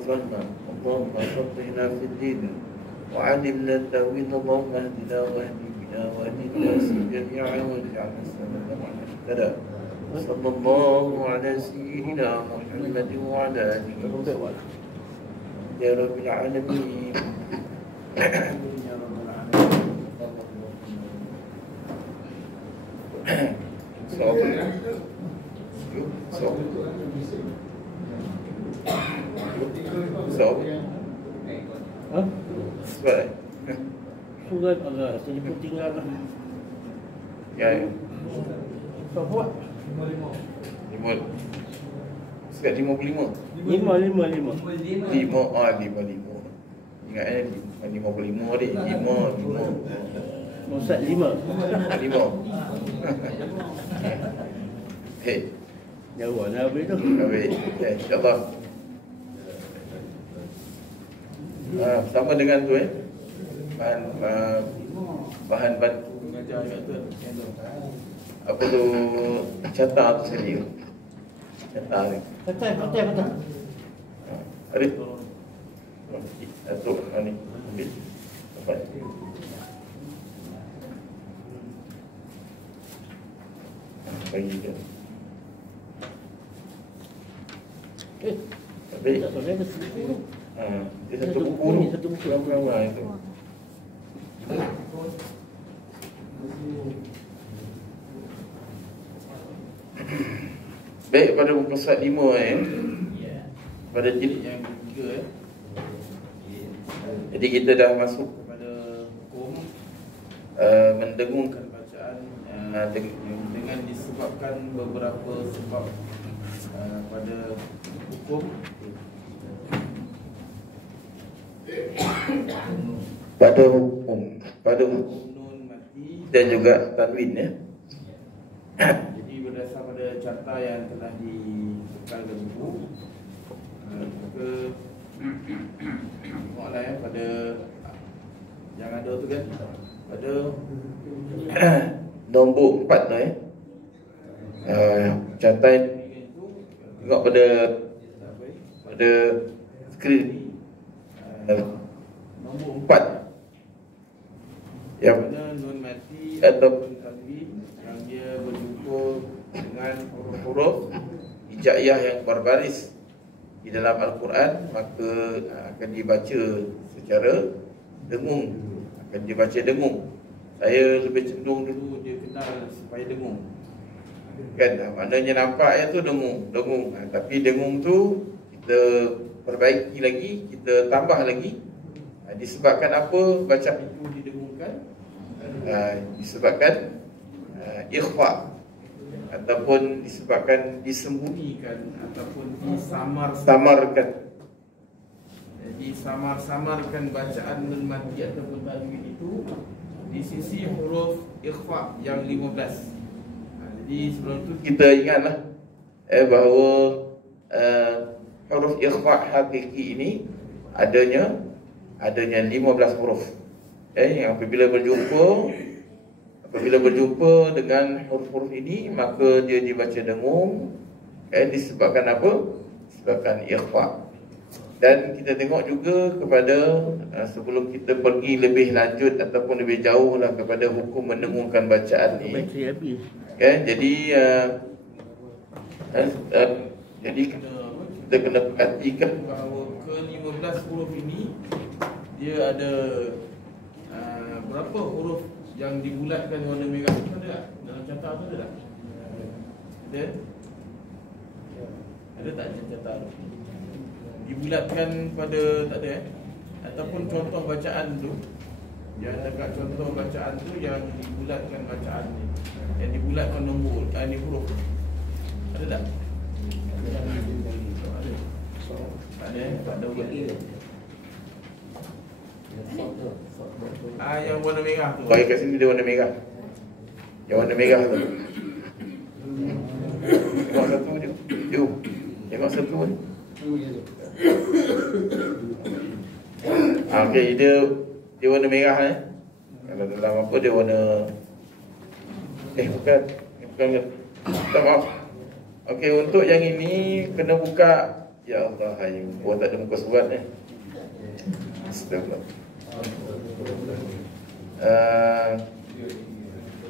اللهم فقهنا في الدين وعلمنا التأويل. اللهم اهدنا واهد بنا واهد الناس جميعا واجعلنا السبب من اهتدى. صلى الله على سيدنا محمد وعلى آله وصحبه يا رب العالمين. Sebab surat Allah sejumpa tinggal lah. Ya. Kau buat 5. Sekat 55. 5. 5. Ingat 55 dia. 5. Ustaz 5. 5. Hei, Jawab lah habis tu. baik. InsyaAllah. Sama dengan tu bahan bantu mengajar tu. Apa tu, catar tu sekali tu. Catar ni. Patah. Ada Atuk ni. Ambil. Dapat. Bagi dia. Baik. Tak boleh ada sepuluh. Dia satu buku tu. Satu buku. Ramai-ramai tu. Baik, pada buku surat 5 pada jilid yang ketiga Jadi kita dah masuk kepada hukum mendengungkan bacaan dengan disebabkan beberapa sebab pada hukum pada hukum nun mati dan juga tanwin Jadi berdasar pada carta yang telah dibekal dalam buku, maka tengoklah pada yang ada tu kan, pada nombor 4 tu carta itu tengok pada skrin nombor 4 yang mana nun mati ataupun tanwin yang dia berjumpa dengan huruf-huruf hijaiyah yang berbaris di dalam Al-Quran, maka akan dibaca secara dengung, Saya lebih cenderung dulu dia kenal supaya dengung kan, maknanya nampaknya tu dengung. Tapi dengung tu kita perbaiki lagi, kita tambah lagi. Disebabkan apa bacaan itu didengungkan? Disebabkan ikhfa, ataupun disebabkan disembunyikan, ataupun disamarkan. Jadi samar-samarkan bacaan nun mati ataupun tanwin itu di sisi huruf ikhfa yang 15. Jadi sebelum itu kita ingatlah bahawa huruf ikhfa hakiki ini adanya 15 huruf. Yang apabila berjumpa dengan huruf-huruf ini, maka dia dibaca dengung. Disebabkan apa? Disebabkan ikhfa. Dan kita tengok juga kepada sebelum kita pergi lebih lanjut ataupun lebih jauh lah kepada hukum mendengungkan bacaan ni. Jadi kita kena perhatikan bahawa ke-15 huruf ini dia ada berapa huruf yang dibulatkan warna merah itu ada tak? Dalam carta tu ada tak? Ada tak carta tu? Dibulatkan pada tak ada ataupun contoh bacaan tu, yang dekat contoh bacaan tu yang dibulatkan bacaan ni, yang dibulatkan nombor ni huruf ada tak? Tak ada yang warna merah tu. Bagi kat sini dia warna merah. Yang warna merah tu. Tengok satu je. Jom. Tengok satu je. Okey, dia warna merah Kalau dalam apa dia warna bukan. Minta maaf. Okey, untuk yang ini kena buka Ya Allah, ayu. Oh, tak ada muka surat ni. Astagfirullah.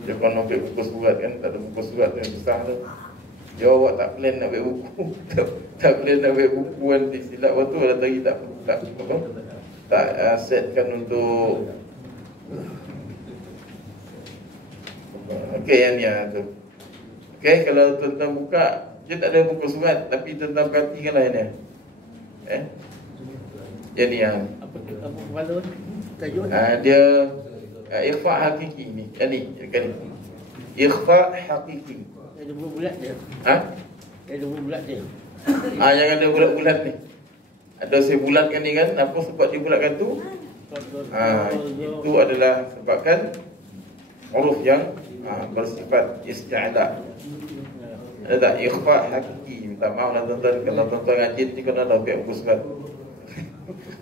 Dia kalau nak ambil buku surat kan, tak ada buku surat tu yang besar tu. Dia awak tak plan nak ambil buku. tak plan nak ambil buku nanti silap waktu dah tadi tak setkan untuk okey yang ni tu. Okey, kalau tuan-tuan buka, dia tak ada buku surat tapi tuan-tuan perhatikanlah yang ni. Yang ni yang Apa tu? Apa kepala tu? Tajuk ni? dia ikhfa hakiki ni. Yang ni, kan ni. Ikhfa hakiki. Ada bulat dia. Ada bulat dia. Yang ada bulat-bulat ni. Ada saya bulatkan ni kan. Apa sebab dia bulatkan tu? Itu adalah sebabkan huruf yang bersifat isti'la. Ada tak? Ikhfa hakiki. Minta maaf lah tuan-tuan. Kalau tuan-tuan ngaji ni kena dah biar buku surat.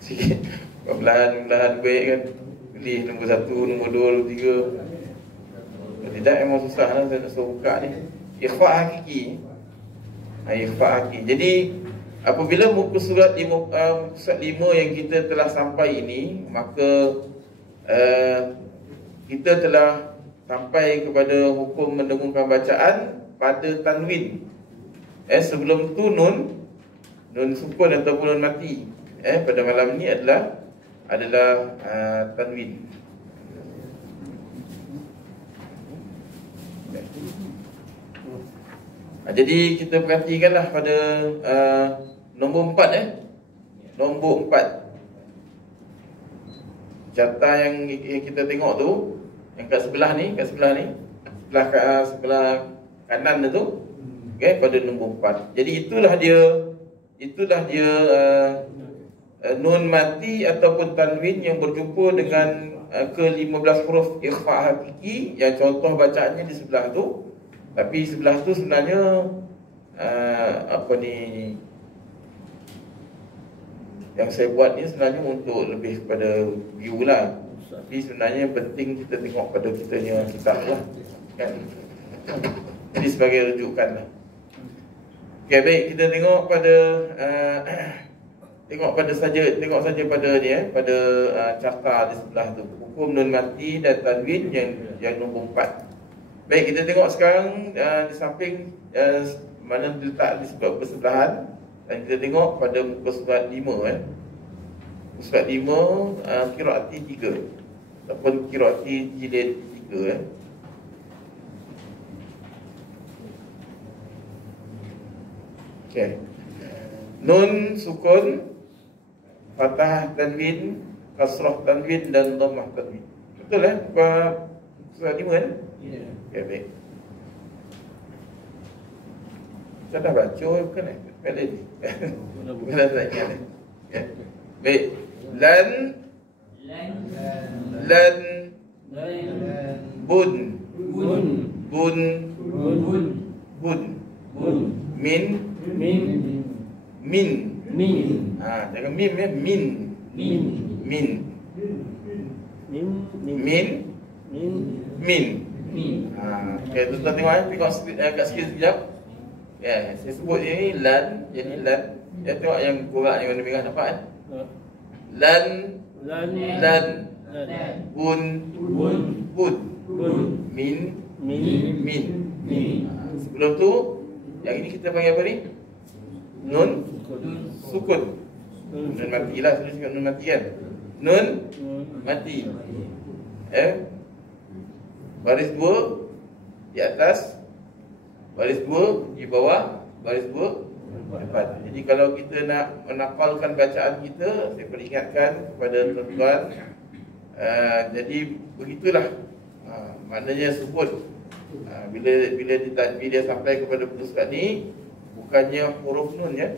Sikit. Perlahan-lahan baik kan. Pilih nombor 1, nombor 2, nombor 3. Tidak, memang susah lah saya nak suruh buka ni. Ikhfa hakiki. Ikhfa hakiki. Jadi apabila muka surat 5 yang kita telah sampai ini, maka kita telah sampai kepada hukum mendengungkan bacaan pada tanwin. Sebelum tu nun sukun ataupun nun mati. Pada malam ni adalah tanwin. Jadi kita perhatikanlah pada nombor 4 nombor 4. Carta yang kita tengok tu, yang kat sebelah ni, sebelah kanan tu, pada nombor 4. Jadi itulah dia nun mati ataupun tanwin yang berjumpa dengan ke-15 huruf ikhfa hakiki, yang contoh bacaannya di sebelah tu. Tapi sebelah tu sebenarnya yang saya buat ni sebenarnya untuk lebih kepada view lah. Tapi sebenarnya penting kita tengok pada kitanya kitab lah, kan? Jadi sebagai rujukan lah. Okay, baik, kita tengok pada tengok saja pada ni pada carta di sebelah tu, hukum nun mati dan tanwin yang nombor 4. Baik, kita tengok sekarang di samping mana diletak di bersebelahan, dan kita tengok pada muka surat 5 muka surat 5 qiraati 3 ataupun qiraati jilid 3 Okey. Nun sukun, fathah tanwin, kasrah tanwin dan dhammah tanwin. Betul surat 5 kan? Ya. Okay, baik. Saya dah baca bukan pada ni. Bukan tak ingat. Ya. Baik. Lan bun min jangan mim ya, min. Okay, tuan-tuan tengok kat sekejap. Ya, saya sebut ini lan, jadi lan. Ya, tengok yang korak yang warna merah, nampak kan? Lan bun min. Sebelum tu, yang ini kita panggil apa ni? Nun sukun. Nun mati lah, sudah cakap nun mati kan? Nun mati. Baris 2 di atas, baris 2 di bawah, baris 2 depan. Jadi kalau kita nak menafalkan bacaan kita, saya peringatkan kepada tuan-tuan, jadi begitulah maknanya sukun. Bila sampai kepada putusan ni, bukannya huruf nun ya.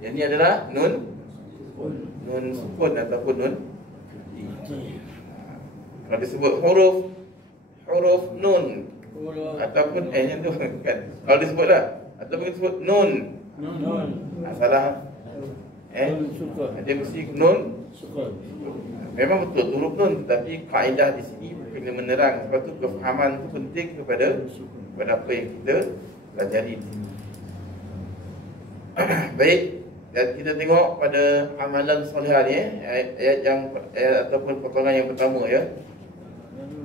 Yang ni adalah nun sukun ataupun nun. Kalau disebut huruf nun ataupun yang tu kan, kalau disebutlah ataupun disebut nun salah. Dia mesti nun sukun. Memang betul huruf nun, tapi kaedah di sini kena menerang. Sebab tu kefahaman tu penting kepada apa yang kita pelajari. Baik, Dan kita tengok pada amalan solihah ni, ayat ataupun potongan yang pertama ya.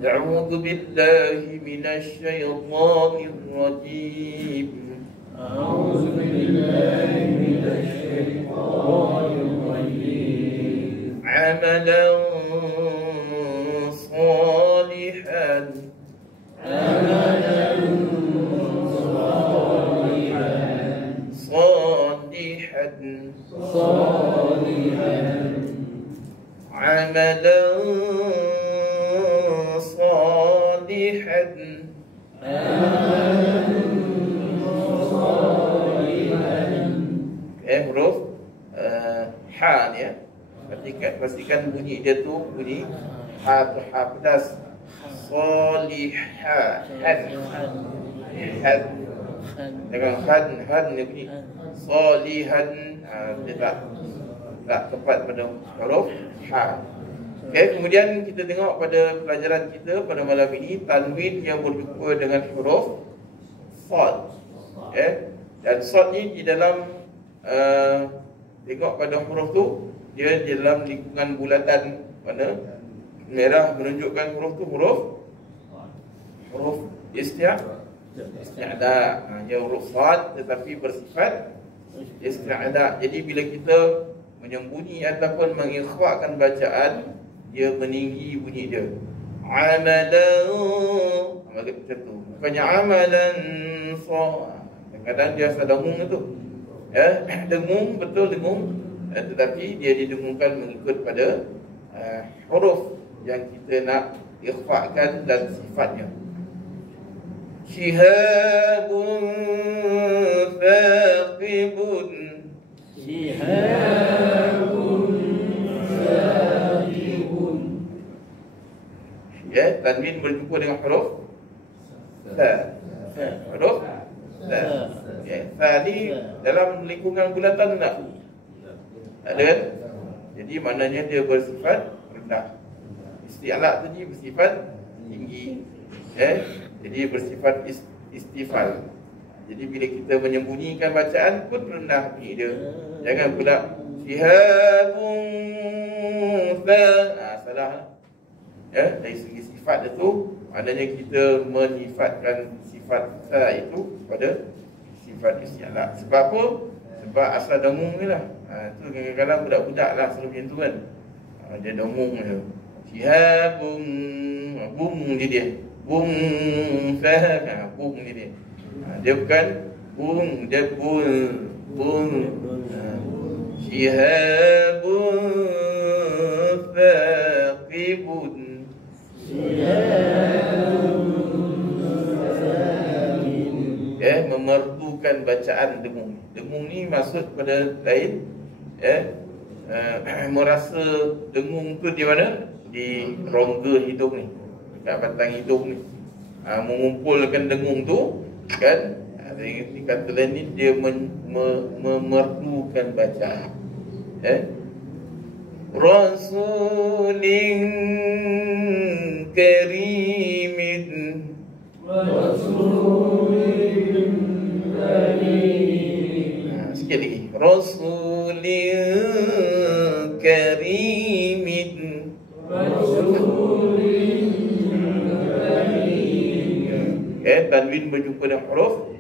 A'udzu billahi minasyaitonir rajim. A'udzu billahi minasyaitonir rajim. Amalan salihan. Amalan صالحا عملا صالحا huruf ha ni ya. Pastikan bunyi dia tu bunyi ha tu ha pedas. Salihan. Dengan han dia bunyi salihan, dia tak tepat pada huruf ha. Okey, kemudian kita tengok pada pelajaran kita pada malam ini tanwin yang berjumpa dengan huruf sad. Okey, dan sad ni di dalam tengok pada huruf tu dia di dalam lingkungan bulatan, mana merah menunjukkan huruf tu huruf isti'ada. Dia huruf sad tetapi bersifat isti'ada. Jadi bila kita menyembunyi ataupun mengikhfakan bacaan, dia meninggi bunyi dia. Amalan, macam tu. Bukannya amalan kadang-kadang dia asal dengung itu. Ya, dengung, betul dengung, tetapi dia didengungkan mengikut pada huruf yang kita nak ikhfakan dan sifatnya. Shihabun thaqibun. Ya, tanwin berjumpa dengan huruf ta. Huruf ta. Ya, ta ni dalam lingkungan bulatan tak? Ada kan? Jadi maknanya dia bersifat rendah. Isti'ala tadi bersifat tinggi. Jadi bersifat istifal. Jadi bila kita menyembunyikan bacaan pun rendah bunyi dia. Jangan pula shihabun salah. Ya, dari segi sifat itu maknanya kita menyifatkan sifat ta itu pada sifat isti'ala. Sebab apa? Sebab asal dengung ni lah. Tu kadang-kadang budak-budak lah selalu macam tu kan. Dia dengung je. Shihabun bung dia. Bung faham, bung dia. Dia bukan bung, dia bung. Shihabun thaqibun. Memerlukan bacaan dengung. Dengung ni maksud pada lain, merasa dengung tu di mana? Di rongga hidung ni, dekat batang hidung ni. Mengumpulkan dengung tu kan, di kata lain ni dia memerlukan bacaan. Rasulin karimin. Sikit lagi. Rasulin karimin. Tanwin berjumpa dengan huruf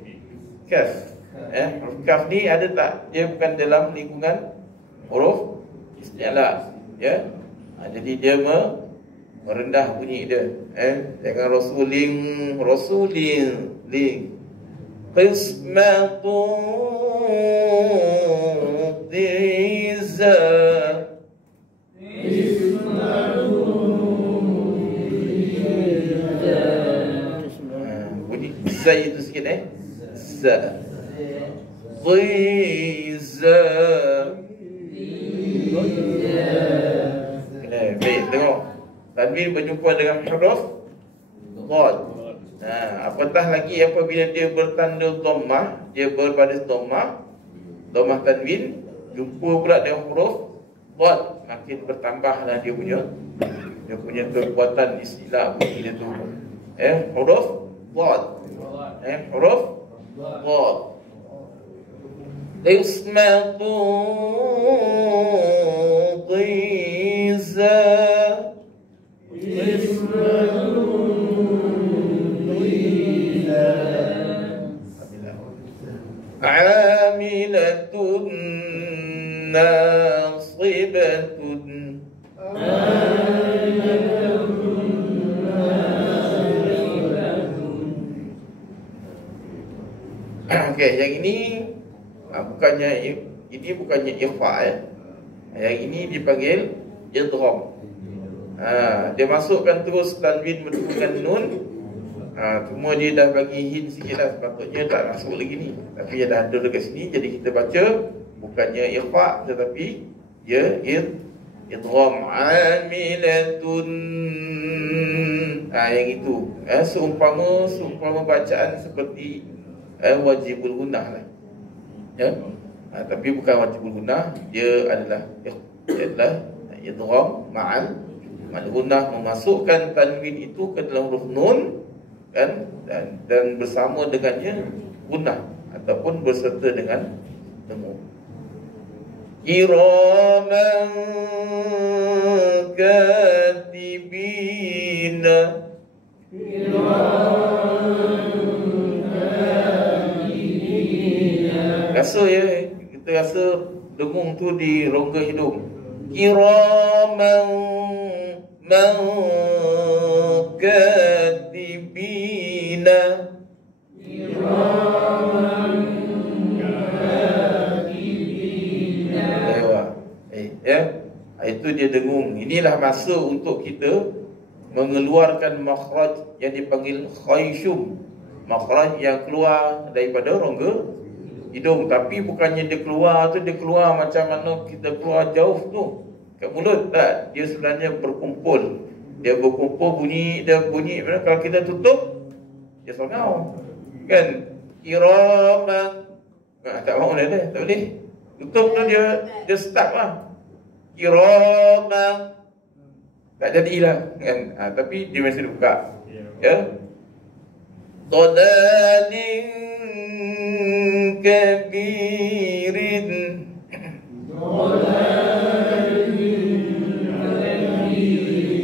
kaf. Huruf kaf ni ada tak? Dia bukan dalam lingkungan huruf isti'ala. Ya. Jadi dia merendah bunyi dia. Jangan rasulin ling. Qismatun diza. Bunyi zai itu sikit za. Diza. Baik, tengok. Tanwin berjumpa dengan huruf dhad. Apatah lagi apabila dia bertanda dhammah, dia berbaris dhammah, dhammah tanwin jumpa pula dengan huruf dhad, makin bertambahlah dia punya kekuatan istilah bunyi dia tu. Huruf dhad. Huruf dhad. قسمة ضيزى عاملة ناصبة Okey, yang ini bukannya ikhfa ya. Yang ini dipanggil idgham. Dia masukkan terus tanwin mendukungkan nun. Cuma dia dah bagi hint sikit lah, sepatutnya tak masuk lagi ni. Tapi dia dah ada dekat sini, jadi kita baca bukannya ikhfa tetapi dia idgham amilatun. Yang itu. Seumpama bacaan seperti wajibul gunnah lah. Ya. Tapi bukan wajibul gunnah, dia adalah idgham ma'al gunnah, memasukkan tanwin itu ke dalam huruf nun kan, dan bersama dengannya gunnah ataupun berserta dengan demu. Kiraman katibina. Rasa ya, kita rasa dengung tu di rongga hidung. Kiraman katibina. Itu dia dengung. Inilah masa untuk kita mengeluarkan makhraj yang dipanggil khayshum, makhraj yang keluar daripada rongga hidung. Tapi bukannya dia keluar macam mana kita keluar jauh tu kat mulut, tak. Dia sebenarnya berkumpul. Dia berkumpul, bunyi kalau kita tutup dia songau kan. Kiraman tak mahu dah, tak boleh. Tutup tu dia stuck lah. Kiraman tak jadilah kan. Tapi dia masih buka. Ya. Dalaling kabirin.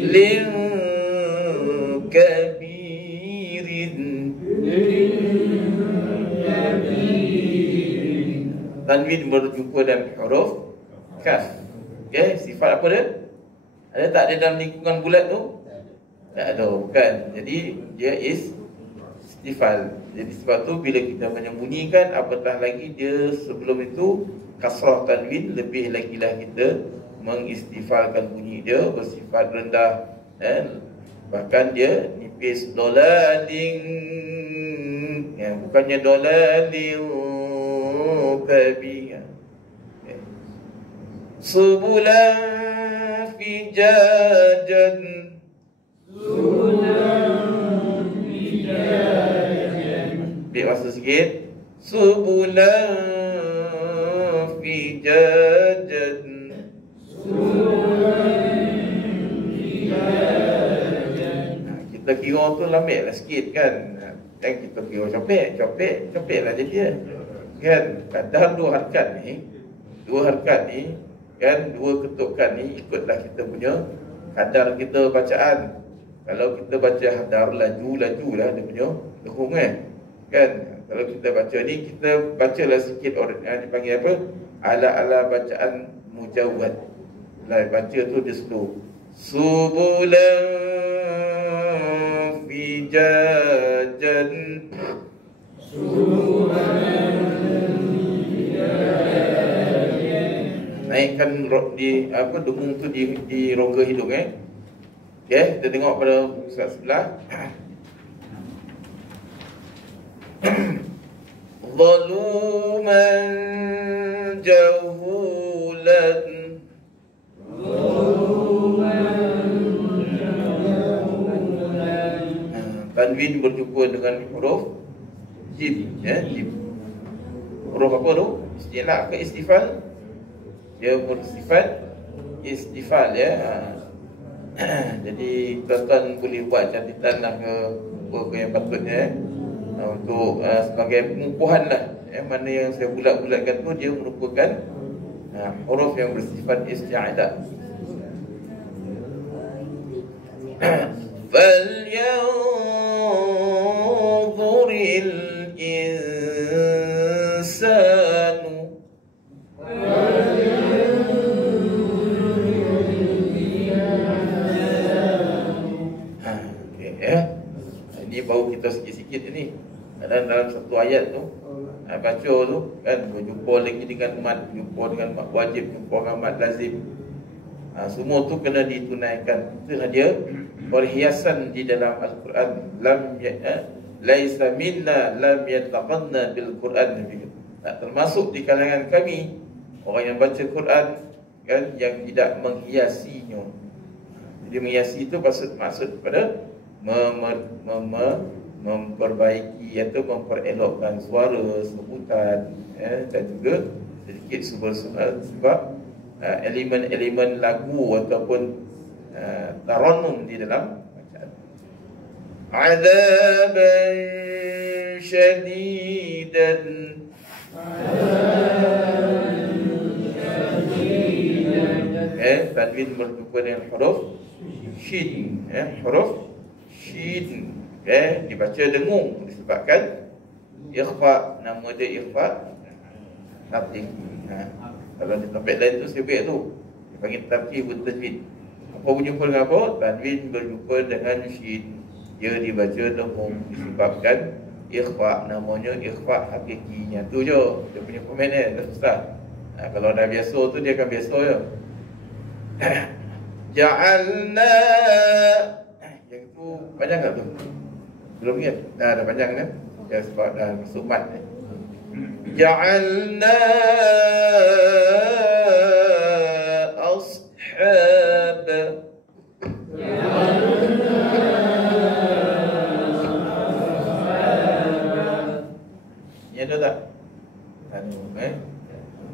Lin kabirin. Tanwin berjumpa dengan huruf kaf. Okay, sifat apa dia? Ada tak dia dalam lingkungan bulat tu? Tak ada, kan? Jadi dia istifal. Jadi sebab tu bila kita menyembunyikan, apatah lagi dia sebelum itu kasrah tanwin, lebih lagi lah kita mengistifalkan bunyi dia bersifat rendah. Bahkan dia nipis dolaling, ya, bukannya dolaling kabi. Subulan fijajan. Biar masa sikit. Subulan fijajan. Kita kira tu lambik lah sikit kan. Yang kita kira copek lah jadi dia. Kan, dalam dua harakat ni kan, dua ketukan ni ikutlah kita punya kadar kita bacaan. Kalau kita baca hadar laju lah dia punya lehung kan. Kalau kita baca ni, kita bacalah sikit dipanggil apa, ala bacaan mujawwad lah. Baca tu dia slow. Subulan fijajan. Naikkan di dengung tu di rongga hidung Okey, kita tengok pada surat sebelah. Zaluman jahulan. Tanwin berjumpa dengan huruf jim, jim. Huruf apa tu? Istilah ke istifal? Dia bersifat istifal Jadi tuan-tuan boleh buat catatan lah ke apa yang patutnya untuk sebagai pengukuhan lah Mana yang saya bulat-bulatkan tu dia merupakan huruf yang bersifat isti'adah. Falyanzuril insanu. Ini baru kita sikit-sikit ni. Dalam satu ayat tu baca tu kan, berjumpa lagi dengan mat, jumpa dengan mat wajib, jumpa dengan mat lazim. Semua tu kena ditunaikan. Itu saja perhiasan di dalam Al-Quran. Laisa minna lam yataqanna bil Quran. Tak termasuk di kalangan kami orang yang baca Quran kan, yang tidak menghiasinya. Jadi menghiasi itu maksud pada memperbaiki atau memperelokkan suara, sebutan, dan juga sedikit sebab elemen-elemen lagu ataupun tarannum di dalam bacaan. Azaban syadidan. Tanwin berjumpa dengan huruf shin, huruf shin, dibaca dengung disebabkan ikhfa, nama dia ikhfa tablighi. Kalau di tempat lain tu sebab tu dia panggil tablighi pun tajwid. Apa berjumpa dengan apa? Tanwin berjumpa dengan shin, dia dibaca dengung disebabkan ikhfa, namanya ikhfa hakikinya. Tu je dia punya komen dah susah. Kalau dah biasa tu dia akan biasa je. Ja'alna, yang tu panjang tak tu? Belum ingat? Dah panjang kan? Ya, sebab dah masuk mat. Ja'alna ashab. Ya ada tak?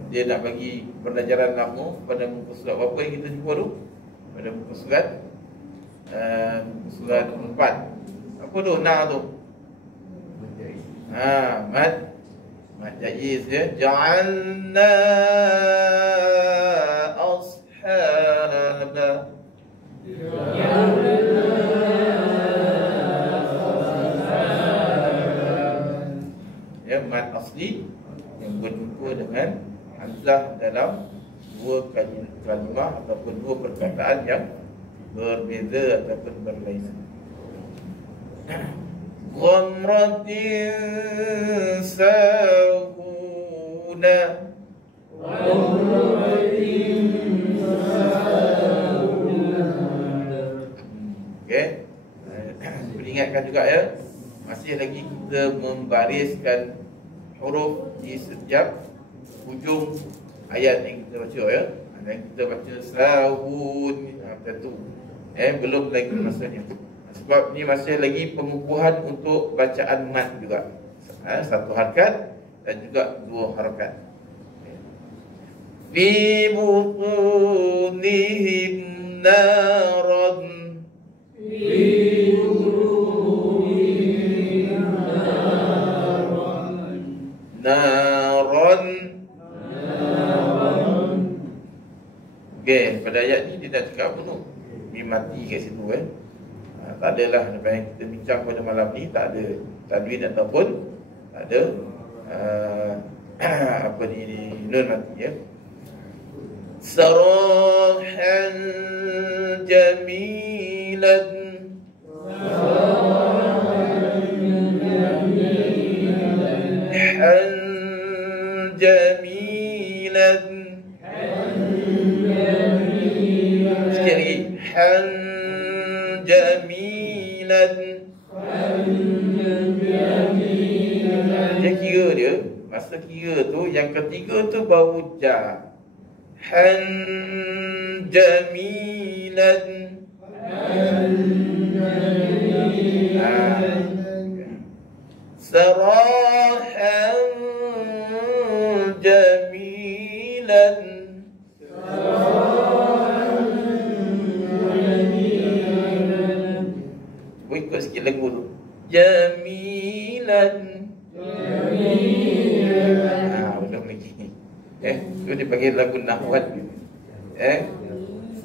Dia nak bagi pelajaran lama pada muka surat apa yang kita jumpa tu? Pada muka surat surat 4. Apa tu? Na tu. Mad jaiz dia. Ja'alna ashab. Ya, mad asli yang berjumpa dengan hamzah dalam dua kalimah ataupun dua perkataan yang berbeza ataupun berlainan. Ghamratin sahuna. Okey. Ingatkan juga ya, masih lagi kita membariskan huruf di setiap hujung ayat yang kita baca ya. Dan kita baca sahun macam tu. Belum lagi maksudnya. Sebab ni masih lagi pengukuhan untuk bacaan mat juga. Satu harakat dan juga dua harakat. Fi butunihim naran. Naran. Okey, pada ayat ni dia dah cakap apa tu? Mim mati kat situ tak adalah apa yang kita bincang pada malam ni, tak ada tanwin ataupun tak ada apa ni nun mati ya. Sarahan jamilan. Jamilan. Sikit lagi. Jamilan. Dia kira dia, masa kira tu yang ketiga tu baru ja. Jamilan. Sarahan jamilan. Cuba ikut sikit lagu tu. Jamilan. Itu dipanggil lagu nahwat.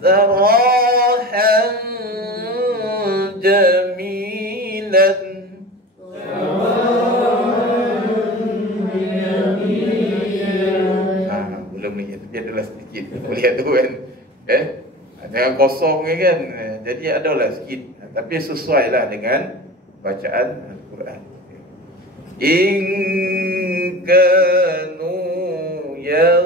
Sarahan jamilan. Belum lagi, dia adalah sedikit. Boleh tu kan. Jangan kosong kan. Jadi adalah sikit. Tapi sesuai lah dengan bacaan Al-Quran. In kanu yantiquna.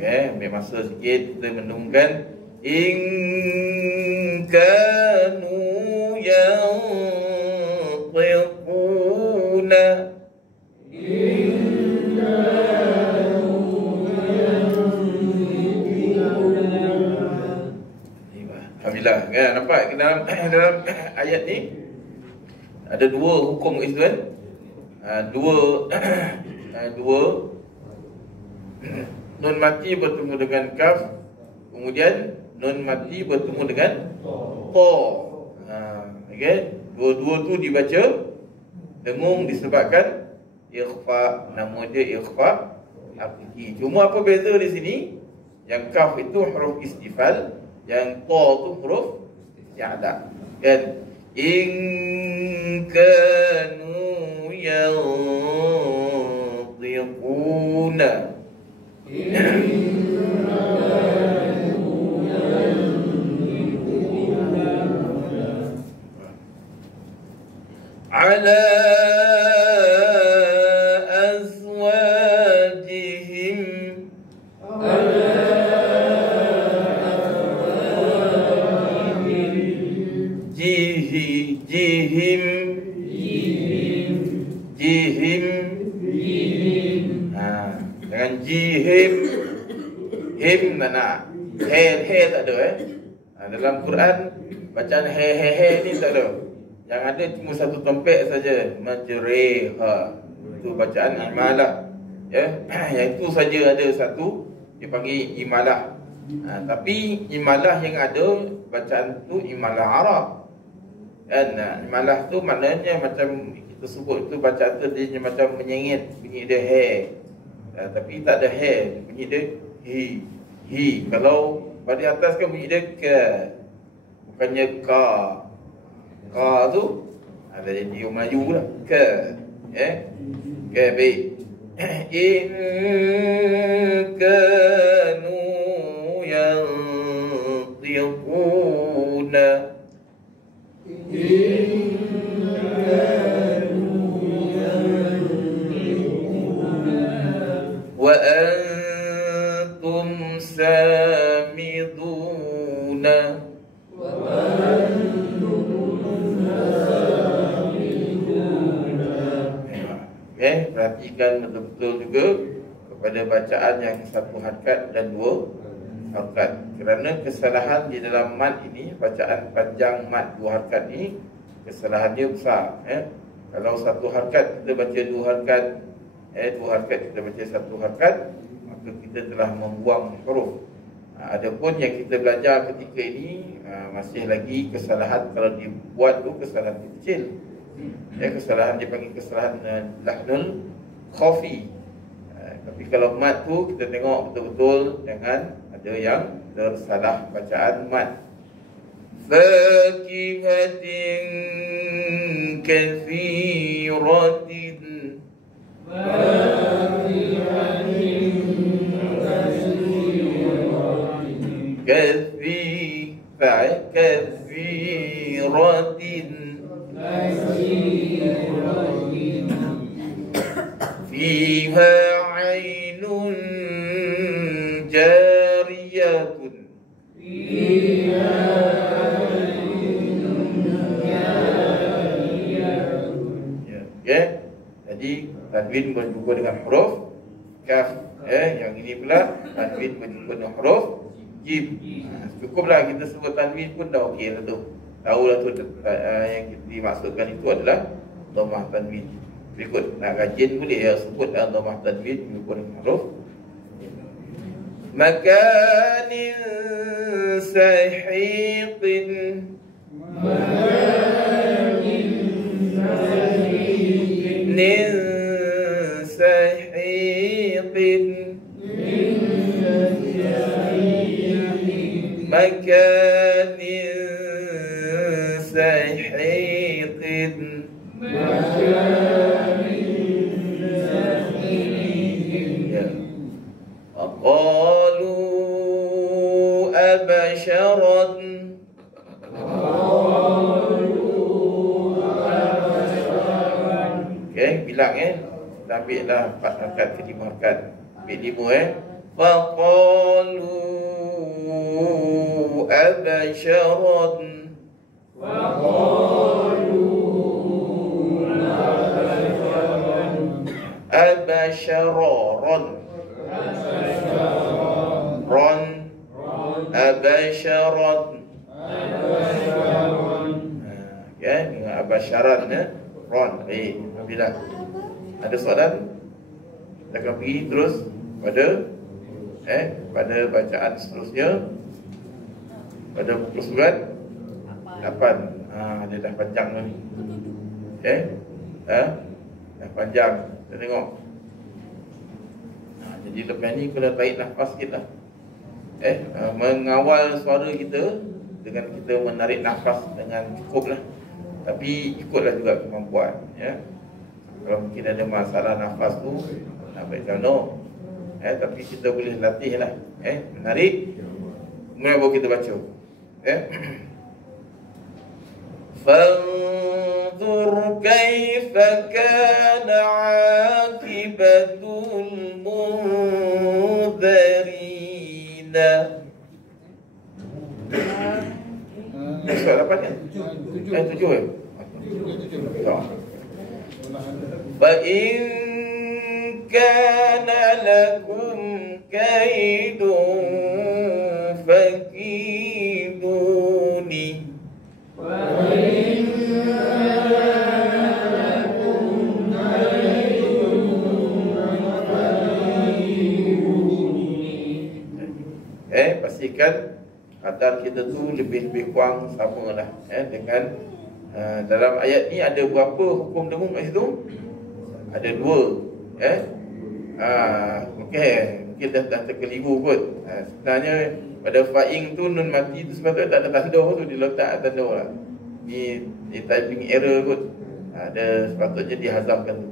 Ambil masa sikit kita menunggukan. In kanu yantiquna. Alhamdulillah, kan? Nampak dalam ayat ni ada dua hukum kat situ kan? Dua nun mati bertemu dengan kaf, kemudian nun mati bertemu dengan ta. Okey, dua-dua tu dibaca dengung disebabkan ikhfa, nama dia ikhfa hakiki. Cuma apa beza di sini? Yang kaf itu huruf istifal, yang ta tu huruf isti'la. Kan? In kanu yantiquna. Ala azwajihim. Jihim. Dengan jihim. Him tak nak. He tak ada dalam Quran bacaan he ni tak ada. Yang ada cuma satu tempat saja, majriha. Itu bacaan imalah. Yang itu saja ada satu dipanggil imalah. Tapi imalah yang ada bacaan tu imalah Arab. Dan imalah tu maknanya macam kita sebut tu bacaan tu dia macam menyengit, bunyi dia he. Tapi tak ada he, bunyi dia hi. Kalau pada atas kan bunyi dia ke, bukannya ka. Ka tu ada jadi orang Melayu lah. Ke. Ke baik. In kanu yantiquna. Wa antum samiduna. Perhatikan betul-betul juga kepada bacaan yang satu harakat dan dua harakat. Kerana kesalahan di dalam mad ini, bacaan panjang mad dua harakat ni, kesalahan dia besar. Kalau satu harakat kita baca dua harakat, dua harakat kita baca satu harakat, maka kita telah membuang huruf. Adapun yang kita belajar ketika ini masih lagi kesalahan. Kalau dibuat tu kesalahan kecil. Kesalahan dipanggil kesalahan lahnul khafi. Tapi kalau mad tu kita tengok betul-betul jangan ada yang tersalah bacaan mad. Fakihatin kathiratin. Kathiratin. Fiha ainun jariyatun. Jadi tanwin berjumpa dengan huruf kaf. Yang ini pula tanwin berjumpa dengan huruf jim. Cukuplah kita sebut tanwin pun dah okey lah tu. Tahulah tu yang dimaksudkan itu adalah dhammah tanwin. Berikut nak kajian boleh sebut dhammah tanwin berjumpa dengan huruf makanin سحيق من سحيق مكان سحيق قالوا أبشرا bilang kita ambil lah 4 harakat ke 5 harakat. Ambil 5 faqalu abasharan abasharan ron abasharan kan abasharan ron. Baik, alhamdulillah. Ada soalan? Kita akan pergi terus pada bacaan seterusnya pada pukul surat 8. Dia dah panjang ni. Dah panjang. Kita tengok. Jadi lepas ni kena tarik nafas sikit lah. Mengawal suara kita dengan kita menarik nafas dengan cukup lah. Tapi ikutlah juga kemampuan, ya. Kalau mungkin ada masalah nafas tu, baiklah no. Tapi kita boleh latih lah, menarik. Kemudian baru kita baca. Fanzur kaifa kana aqibatul munzirina. Soal apa ni? 7 Fa in kana lakum kaidun fakiduni pastikan kadar kita tu lebih kurang sama lah dengan dalam ayat ni ada berapa hukum dengung kat situ? Ada 2. Mungkin dah terkeliru kot. Sebenarnya pada fa'ing tu nun mati tu sepatutnya tak ada tanda tu, diletak tanda lah. Ni typing error kot. Ada sepatutnya dihazamkan tu.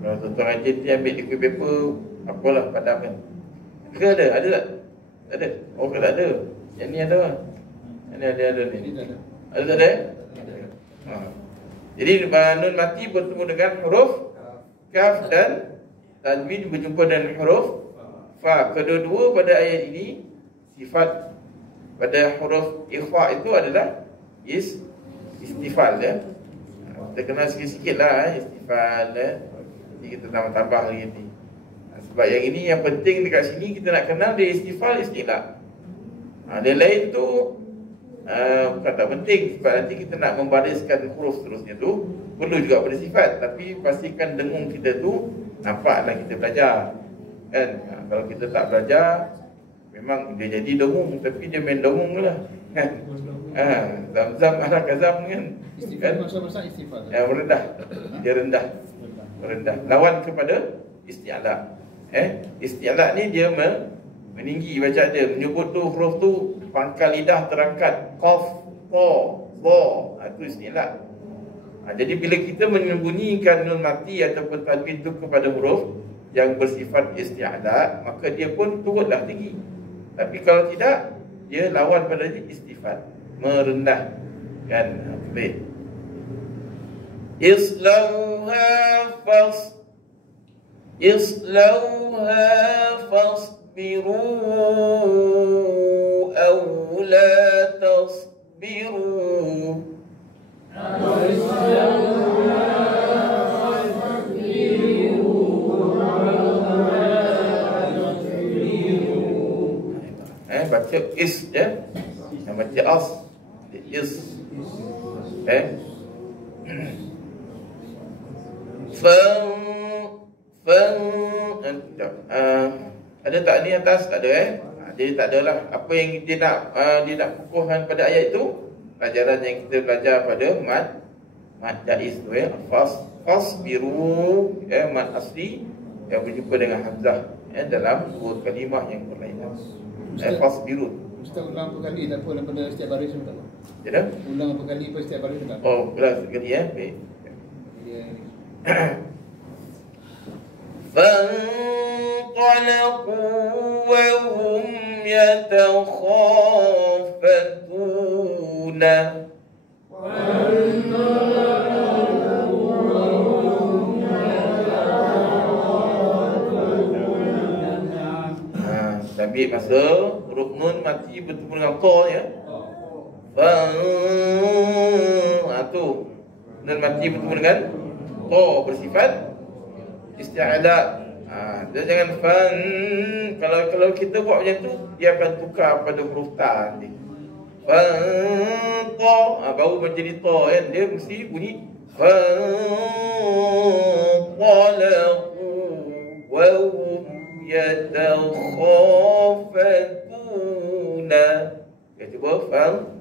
Kalau tuan-tuan rajin ni ambil liquid paper, apalah padamkan. Ke ada? Ada tak? Tak ada? Oh ke tak ada? Yang ni ada lah. Yang ni ada ni. Ada tak ada? Jadi nun mati bertemu dengan huruf kaf dan tanwin berjumpa dengan huruf fa. Kedua-dua pada ayat ini sifat pada huruf ikhfa itu adalah istifal, ya. Kita kenal sikit-sikit lah istifal, ya. Jadi kita tambah lagi ni. Sebab yang ini yang penting dekat sini kita nak kenal dia istifal, istilah. Dia lain tu bukan tak penting, sebab nanti kita nak membariskan huruf seterusnya tu perlu juga pada sifat. Tapi pastikan dengung kita tu nampaklah kita belajar, kan. Kalau kita tak belajar memang dia jadi dengung, tapi dia main dengung lah, kan. Zam-zam ala kazam, kan. Masa istifal. Rendah. Dia rendah. Lawan kepada isti'la. Isti'la ni dia meninggi baca dia, menyebut tu huruf tu pangkal lidah terangkat, qaf, ta, dha, itu istilah. Jadi bila kita menyembunyikan nun mati ataupun tanwin tu kepada huruf yang bersifat isti'la, maka dia pun turutlah tinggi. Tapi kalau tidak, dia lawan pada istifal, merendah, kan. Baik. Islauha fasbiru aw la tasbiru. Baca is, ya. Yang baca as, is. Ada tak ni atas? Tak ada, Jadi tak adalah apa yang dia nak kukuhkan pada ayat itu, pelajaran yang kita belajar pada mad jaiz tu ya. Fasbiru ya, mad asli yang berjumpa dengan hamzah ya, dalam dua kalimah yang berlainan. Fasbiru. Ustaz ulang apa kali tak apa daripada setiap baris tu tak apa. Jadi Ulang apa kali apa setiap baris tu tak apa. oh, belas sekali ya. Baik. فانطلقوا وهم يتخافتون ambil masa huruf nun mati bertemu dengan ta ya. Tu nun mati bertemu dengan ta bersifat isti'ala. Dia jangan fan. Kalau kita buat macam tu, dia akan tukar pada huruf ta nanti. Fan ta baru menjadi ta kan. Dia mesti bunyi fan talaqu wa hum yatakhafatuna. Ya, cuba fan.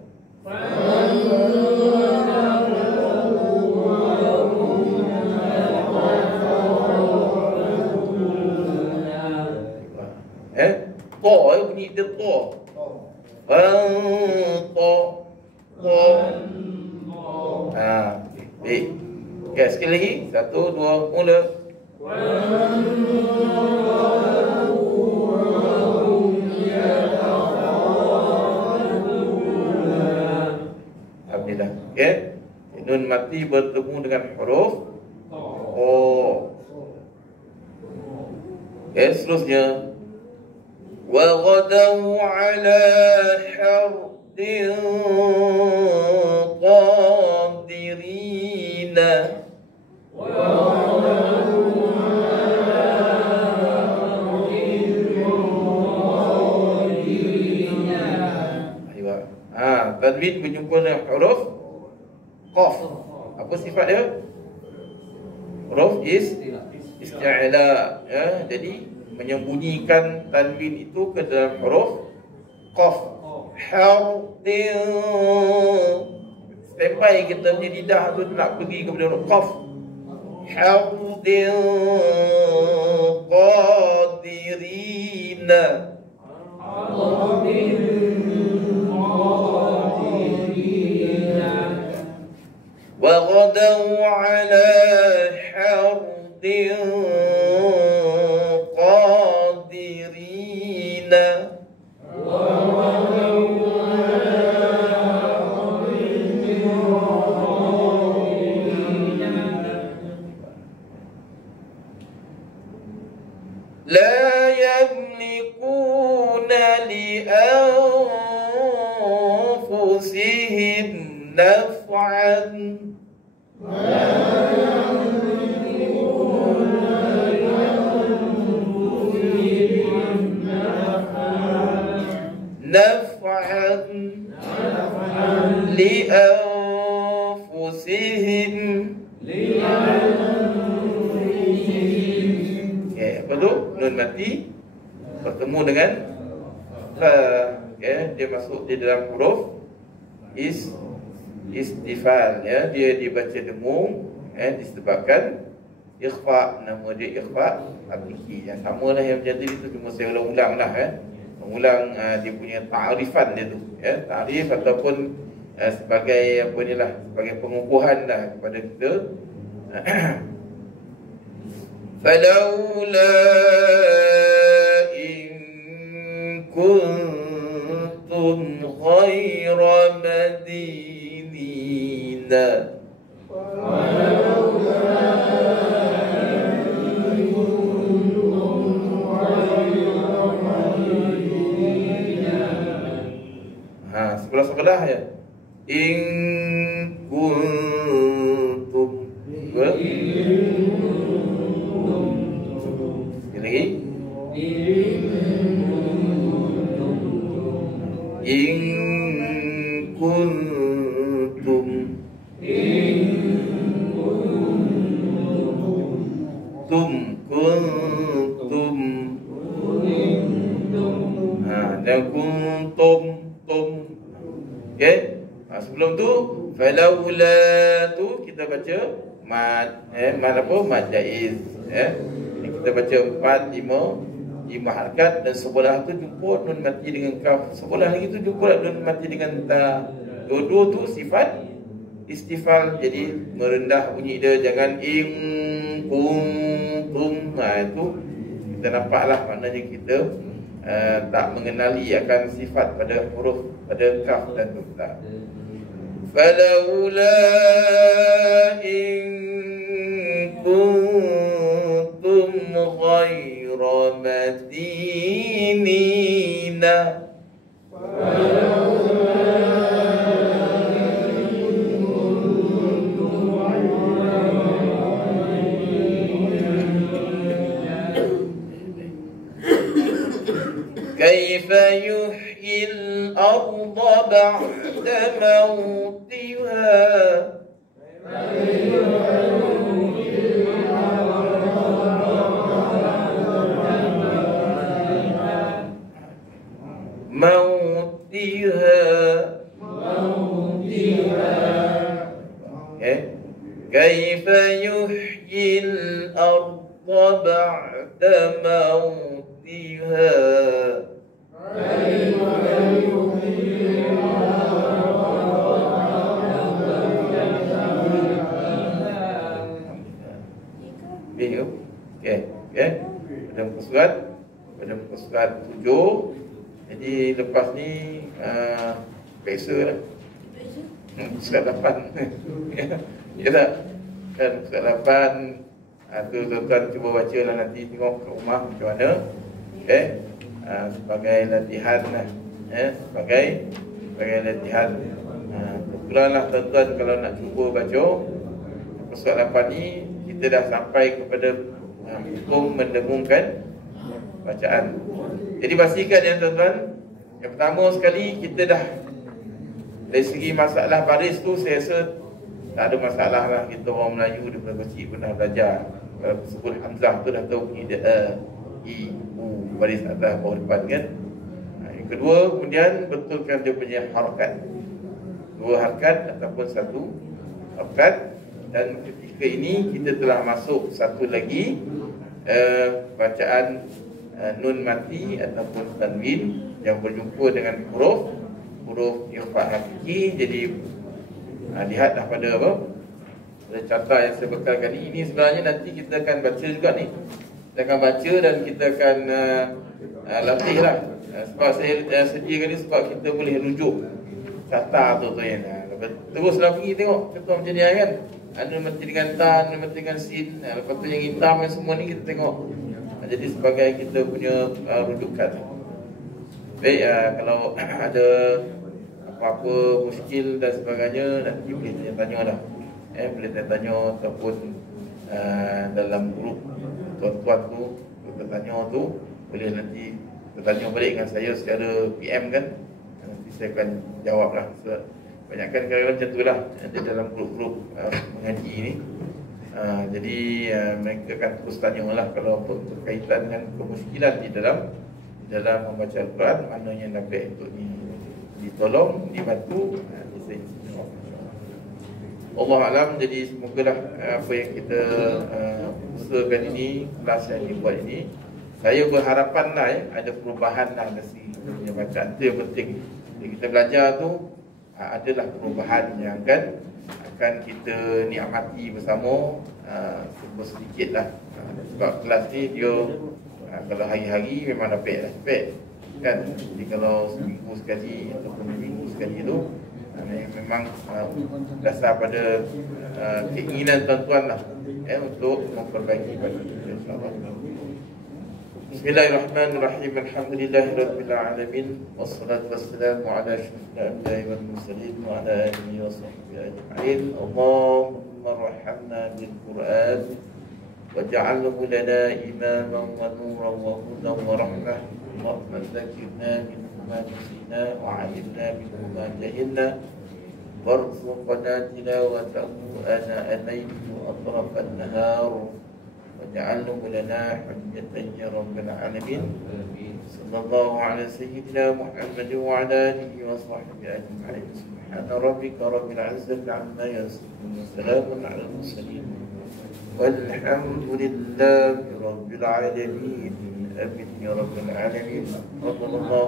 Ta bunyi dia ta. Ta. Baik. Okey, sekali lagi. 1 2 mula. Alhamdulillah. Okey. Nun mati bertemu dengan huruf oh. Okey, seterusnya وغدوا على حرد قادرين Tanwin berjumpa dengan huruf qaf. Apa sifat dia? Huruf isti'la ya. Jadi menyembunyikan tanwin itu ke dalam huruf qaf. Hardin. Sampai kita punya lidah tu nak pergi kepada huruf qaf. Hardin qadirina. Wa ghadaw ala hardin لا يملكون لأنفسهم نفعا لأنفسهم. Apa tu? Nun mati bertemu dengan dia masuk di dalam huruf istifal ya. Dia dibaca dengung disebabkan ikhfa. Nama dia ikhfa hakiki. Yang samalah yang macam itu, cuma saya ulang-ulang lah mengulang dia punya ta'rifan dia tu ya. Ta'rif ataupun sebagai apa ni lah, sebagai pengukuhan lah kepada kita. Falaula in kuntum ghaira madinina. Sebelah ya. In kuntum lagi. In kuntum kuntum. Dan Sebelum tu falaula tu kita baca mad apa mad jaiz Ini kita baca 4 5 harakat, dan sebelah tu jumpa nun mati dengan kaf, sebelah lagi tu jumpa nun mati dengan ta. Dua-dua tu sifat istifal, jadi merendah bunyi dia, jangan ing kum. Itu kita nampaklah maknanya kita tak mengenali akan sifat pada huruf, pada kaf dan ta. Falaula in kuntum ghayra madinina. كيف يحيي الأرض بعد موتها كيف يحيي الأرض بعد موتها pada muka surat 7. Jadi lepas ni biasa lah. Surat 8. Ya tak? Dan surat 8 tu tuan-tuan cuba baca lah, nanti tengok kat rumah macam mana. Sebagai latihan lah. Sebagai latihan. Kebetulan lah tuan-tuan kalau nak cuba baca surat 8 ni, kita dah sampai kepada hukum mendengungkan bacaan. Jadi pastikan ya tuan-tuan, yang pertama sekali kita dah dari segi masalah baris tu saya rasa tak ada masalah lah. Kita orang Melayu daripada kecil pernah belajar. Kalau sebut hamzah tu dah tahu i, u, baris atas bawah depan kan. Yang kedua, kemudian betulkan dia punya harakat, 2 harakat ataupun 1 harakat. Dan ketika ini kita telah masuk satu lagi bacaan nun mati ataupun tanwin yang berjumpa dengan huruf ikhfa hakiki. Jadi lihatlah pada apa, pada carta yang saya bekalkan ini sebenarnya nanti kita akan baca juga ni. Kita akan baca dan kita akan latih lah. Sebab saya sediakan ni sebab kita boleh rujuk carta tu yang teruslah pergi tengok contoh macam ni kan. Nun mati dengan ta, nun mati dengan sin. Lepas tu yang hitam yang semua ni kita tengok. Jadi sebagai kita punya rujukan. Baik, kalau ada apa-apa muskil dan sebagainya nanti boleh tanya-tanya lah. Boleh tanya ataupun dalam grup tuan-tuan tu bertanya tu, boleh nanti bertanya balik dengan saya secara PM kan. Nanti saya akan jawab lah. Banyakkan kadang-kadang macam tu lah ada dalam grup-grup mengaji ni. Jadi mereka akan terus tanya lah kalau berkaitan dengan kemuskilan di dalam membaca Al-Quran, mana yang dapat untuk ditolong, dibantu. Allah alam. Jadi semogalah apa yang kita usahakan ini, kelas yang dibuat ini, saya berharapan lah ada perubahan lah dari segi punya bacaan. Itu yang penting. Jadi kita belajar tu adalah perubahan yang akan kita nikmati bersama sedikit lah. Sebab kelas ni dia kalau hari-hari memang dapat kan. Jadi kalau seminggu sekali ataupun minggu sekali tu memang dasar pada keinginan tuan-tuan lah untuk memperbaiki pada kita, insyaAllah. Bismillahirrahmanirrahim. Alhamdulillahirabbil alamin. Wassalatu wassalamu ala asyrafil anbiya'i wal mursalin wa ala alihi wa sahbihi ajma'in. Allahumma arhamna bil Qur'an waj'alhu lana imaman wa nuran wa hudan wa rahmah. Allahumma dzakirna minhu ma nasina wa 'allimna minhu ma jahilna warzuqna tilawatahu ana al-layli wa atrafan nahar واجعله لنا حجة يا رب العالمين. صلى الله على سيدنا محمد وعلى آله وصحبه أجمعين. سبحان ربك رب العزة عما يصفون وسلام على المرسلين والحمد لله رب العالمين. آمين يا رب العالمين. رب الله